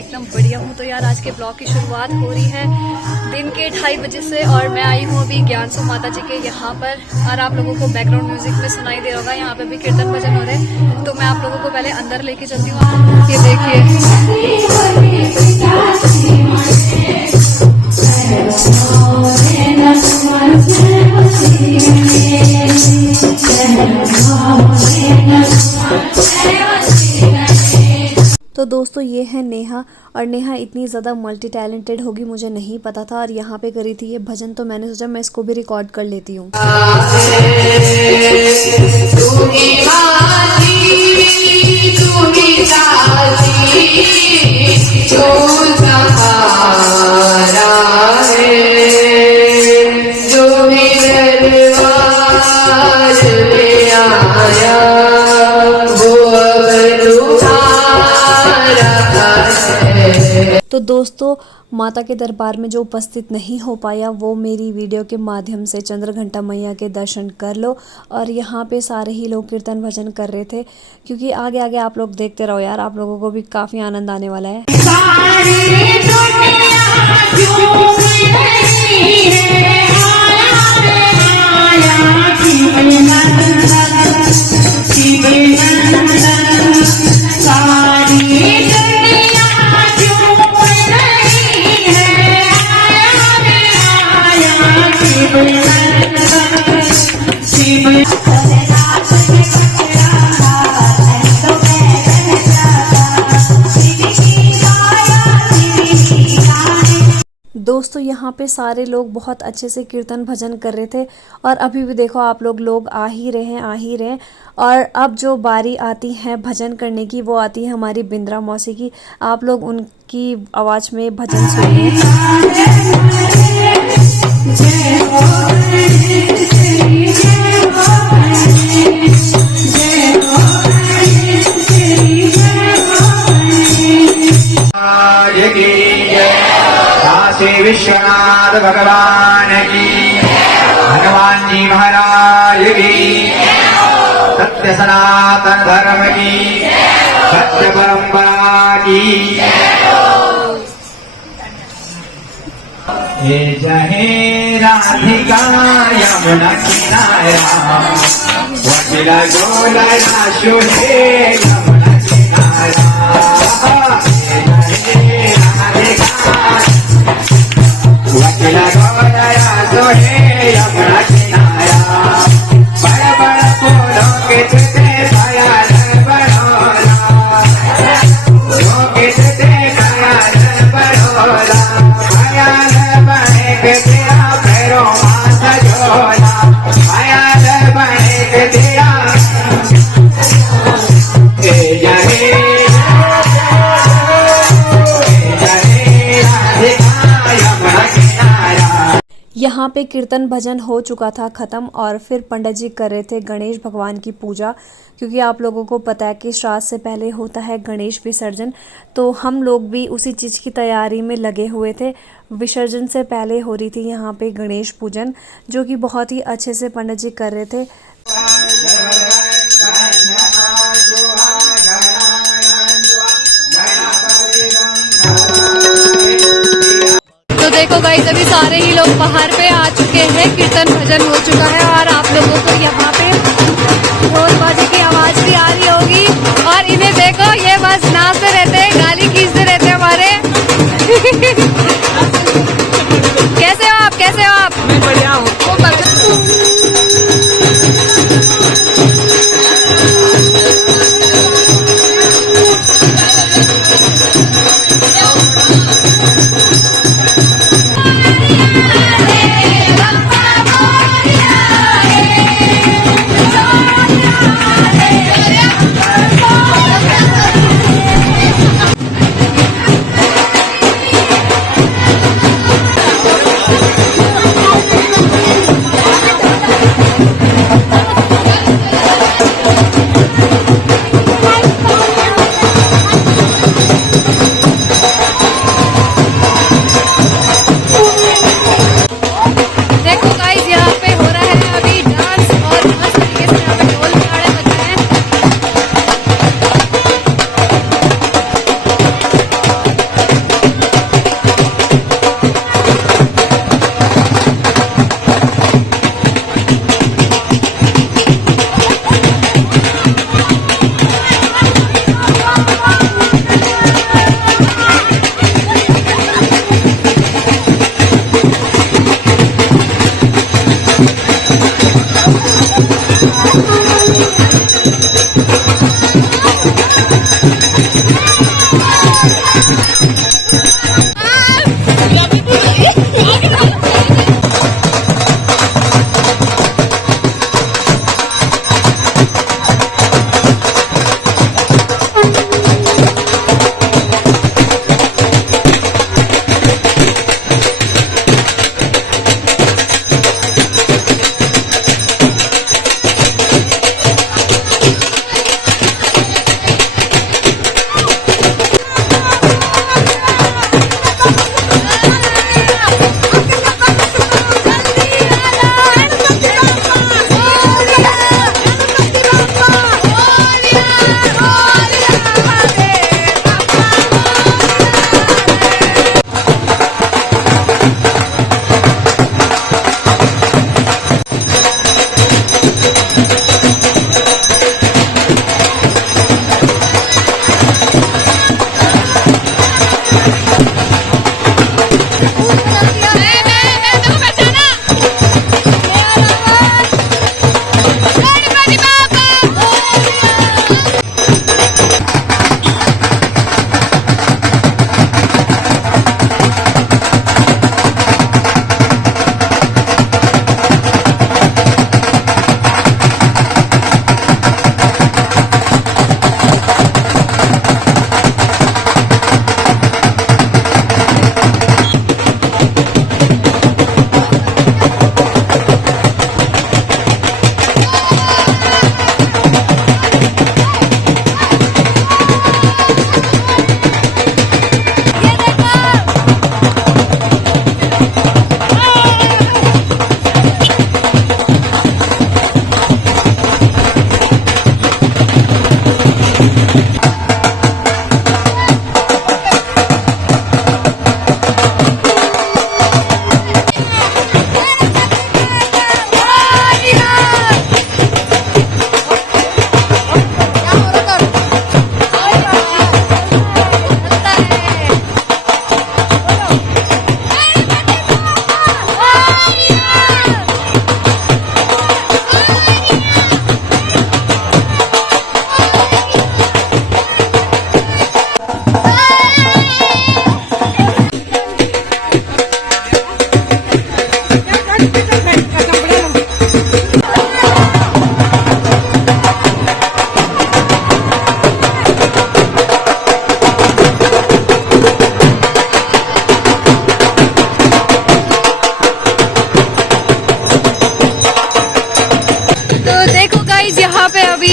एकदम बढ़िया हूँ। तो यार आज के ब्लॉग की शुरुआत हो रही है दिन के 2:30 बजे से और मैं आई हूँ अभी ज्ञानसू माता जी के यहाँ पर। और आप लोगों को बैकग्राउंड म्यूजिक में सुनाई दे होगा, यहाँ पे भी कीर्तन भजन हो रहे हैं। तो मैं आप लोगों को पहले अंदर लेके चलती हूँ। ये देखिए तो दोस्तों ये है नेहा, और नेहा इतनी ज़्यादा मल्टी टैलेंटेड होगी मुझे नहीं पता था, और यहाँ पे करी थी ये भजन। तो मैंने सोचा मैं इसको भी रिकॉर्ड कर लेती हूँ। तो दोस्तों माता के दरबार में जो उपस्थित नहीं हो पाया वो मेरी वीडियो के माध्यम से चंद्रघंटा मैया के दर्शन कर लो। और यहाँ पे सारे ही लोग कीर्तन भजन कर रहे थे, क्योंकि आगे आगे आप लोग देखते रहो यार, आप लोगों को भी काफ़ी आनंद आने वाला है। दोस्तों यहाँ पे सारे लोग बहुत अच्छे से कीर्तन भजन कर रहे थे, और अभी भी देखो आप लोग आ ही रहे हैं। और अब जो बारी आती है भजन करने की वो आती है हमारी बिंद्रा मौसी की। आप लोग उनकी आवाज़ में भजन सुनिए। विश्वनाथ भगवान की, हनुमान जी महाराज की, सत्य सनातन धर्म की, सत्य परंपरा की। ये जहे राधिका यमुना किनारा, वकीला गोला शोभे यमुना किनारा। वकीला गोला सोहे यमुना किनारा, बड़ा बड़ा फूलों के तुझे ख्याल बड़ोला, फूलों के तुझे ख्याल बड़ोला, ख्याल बने के तेरा पैरों में सजोला, ख्याल बने के तेरा यहाँ पे कीर्तन भजन हो चुका था ख़त्म, और फिर पंडित जी कर रहे थे गणेश भगवान की पूजा, क्योंकि आप लोगों को पता है कि श्राद्ध से पहले होता है गणेश विसर्जन। तो हम लोग भी उसी चीज़ की तैयारी में लगे हुए थे। विसर्जन से पहले हो रही थी यहाँ पे गणेश पूजन, जो कि बहुत ही अच्छे से पंडित जी कर रहे थे। देखो गाइस अभी सारे ही लोग पहाड़ पे आ चुके हैं, कीर्तन भजन हो चुका है, और आप लोगों को यहाँ पे ढोल बाजे की आवाज भी आ रही होगी। और इन्हें देखो, ये बस नाचते रहते हैं, गाली खींचते रहते हैं हमारे। कैसे हो आप, कैसे हो आप? मैं बढ़िया हूँ।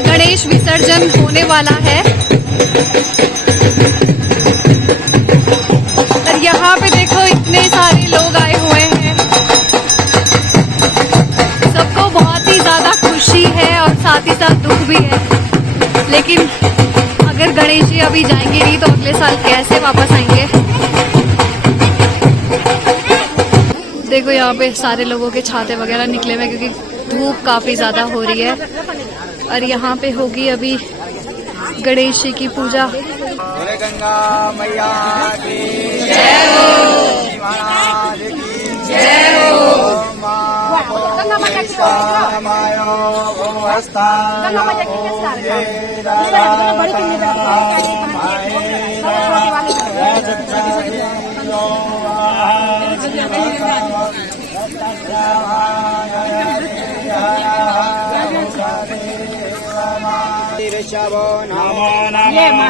गणेश विसर्जन होने वाला है और यहाँ पे देखो इतने सारे लोग आए हुए हैं। सबको बहुत ही ज्यादा खुशी है और साथ ही साथ दुख भी है, लेकिन अगर गणेश जी अभी जाएंगे नहीं तो अगले साल कैसे वापस आएंगे। देखो यहाँ पे सारे लोगों के छाते वगैरह निकले हुए क्योंकि धूप काफी ज्यादा हो रही है और यहाँ पे होगी अभी गणेश जी की पूजा। गंगा मैया की जय हो, महाराज की जय हो। ऋषभो नमो नमः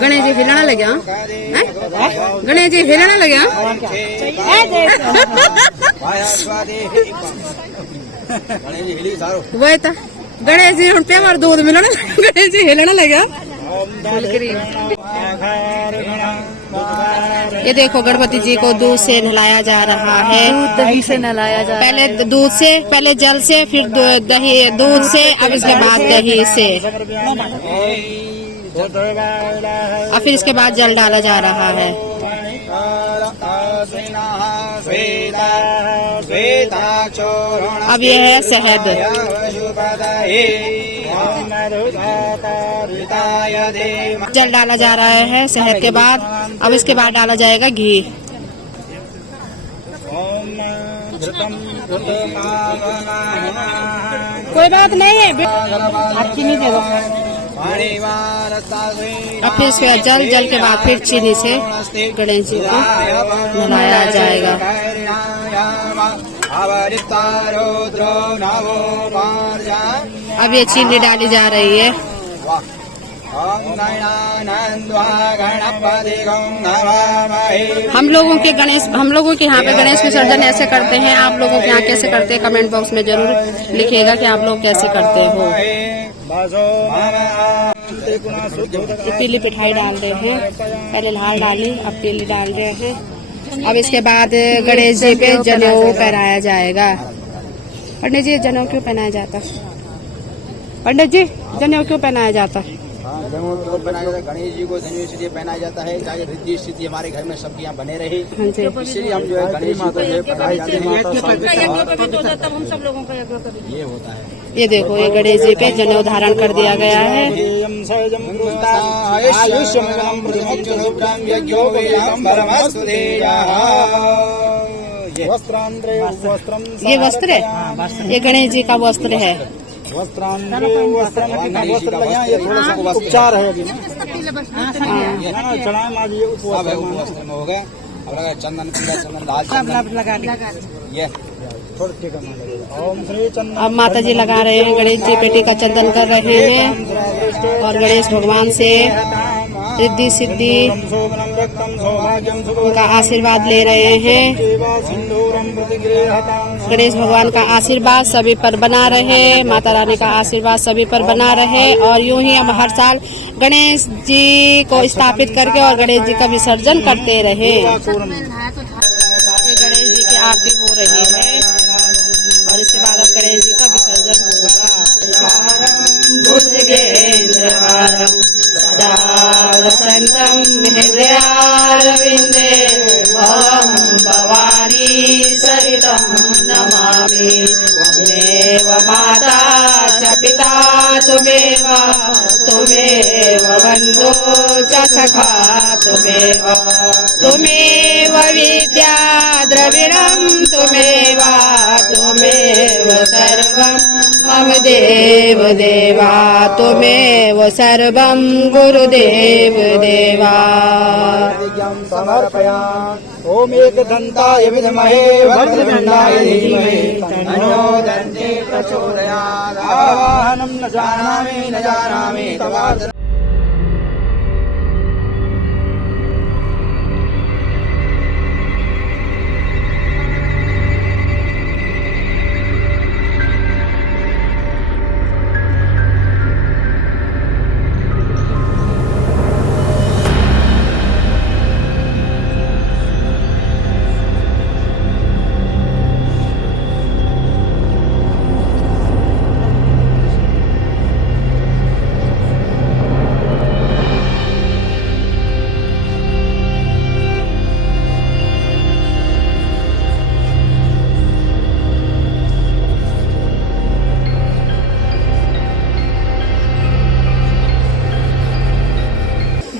गणेश जी हिलने लगे गणेश जी हिलने लगे वही था गणेश जी हम प्यार दूध मिलना गणेश जी हिलने लगे। ये देखो गणपति जी को दूध से नहलाया जा रहा है, दही से नहलाया जा रहा है। पहले दूध से, पहले जल से, फिर दही, दूध से, अब इसके बाद दही से, और फिर इसके बाद जल डाला जा रहा है। अब यह है शहद, जल डाला जा रहा है शहद के बाद। अब इसके बाद डाला जाएगा घी। कोई बात नहीं है, चीनी दे दो। अब फिर इसके बाद जल के बाद फिर चीनी से गणेश जी को मिलाया जाएगा। अब ये चीनी डाली जा रही है। हम लोगों के यहाँ पे गणेश विसर्जन ऐसे करते हैं। आप लोगों के यहाँ कैसे करते हैं कमेंट बॉक्स में जरूर लिखिएगा कि आप लोग कैसे करते हो। पीली मिठाई डाल रहे हैं, पहले लाल डाली, अब पीली डाल रहे हैं। अब इसके बाद गणेश जी पे जनेऊ पहनाया जाएगा। पंडित जी जनेऊ क्यों पहनाया जाता? पंडित जी जनेऊ क्यों पहनाया जाता? जनेऊ तो पहनाया जाता है, गणेश जी को जनेऊ इसलिए पहनाया जाता है ताकि रिद्धि सिद्धि हमारे घर में सबके यहाँ बने रहे। इसलिए हम जो है गणेश जी को पहनाए जाते हैं। ये होता है। ये देखो, ये गणेश जी पे जनेऊ धारण कर दिया गया है। ये वस्त्र है, ये गणेश जी का वस्त्र है। वस्त्र ये थोड़ा सा उपचार है अभी वस्त्र में हो गए। अब लगा चंदन लाल चंदन ये अब माता जी लगा रहे हैं, गणेश जी पेटी का चंदन कर रहे हैं और गणेश भगवान से रिद्धि सिद्धि उनका आशीर्वाद ले रहे हैं। गणेश भगवान का आशीर्वाद सभी पर बना रहे, माता रानी का आशीर्वाद सभी पर बना रहे। और यूं ही हम हर साल गणेश जी को स्थापित करके और गणेश जी का विसर्जन करते रहे। ये गणेश जी की आरती हो रही है और इसके बाद अब गणेश जी का विसर्जन होगा। हृदयारविंदे भवं भवानी सहितं नमामि। त्वमेव माता च पिता त्वमेव बन्धु च सखा त्वमेव विद्या द्रविणं त्वमेव सर्वं मम देव देवा त्वमेव सर्वं गुरुदेव देवा। समर्पयामि। ओम एकदन्ताय विद्महे वक्रतुण्डाय धीमहि तन्नो दन्ति प्रचोदयात्। आवाहनं न जानामि तवार्थ।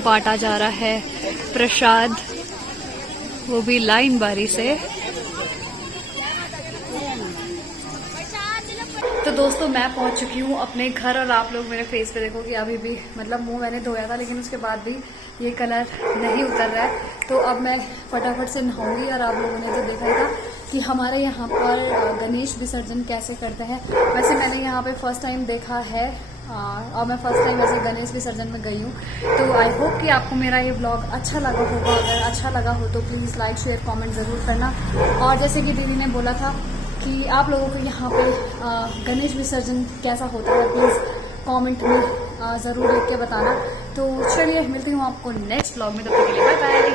बांटा जा रहा है प्रसाद, वो भी लाइन बारी से। तो दोस्तों मैं पहुंच चुकी हूँ अपने घर और आप लोग मेरे फेस पे देखो कि अभी भी मतलब मुंह मैंने धोया था लेकिन उसके बाद भी ये कलर नहीं उतर रहा है। तो अब मैं फटाफट से नहाऊंगी और आप लोगों ने जो देखा था कि हमारे यहाँ पर गणेश विसर्जन कैसे करते हैं, वैसे मैंने यहाँ पे फर्स्ट टाइम देखा है और मैं फर्स्ट टाइम ऐसे गणेश विसर्जन में गई हूँ। तो आई होप कि आपको मेरा ये ब्लॉग अच्छा लगा होगा। अगर अच्छा लगा हो तो प्लीज़ लाइक शेयर कमेंट ज़रूर करना। और जैसे कि दीदी ने बोला था कि आप लोगों को यहाँ पे गणेश विसर्जन कैसा होता है प्लीज़ कमेंट में ज़रूर लिख के बताना। तो चलिए मिलती हूँ आपको नेक्स्ट ब्लॉग में, तब तक के लिए बाय बाय।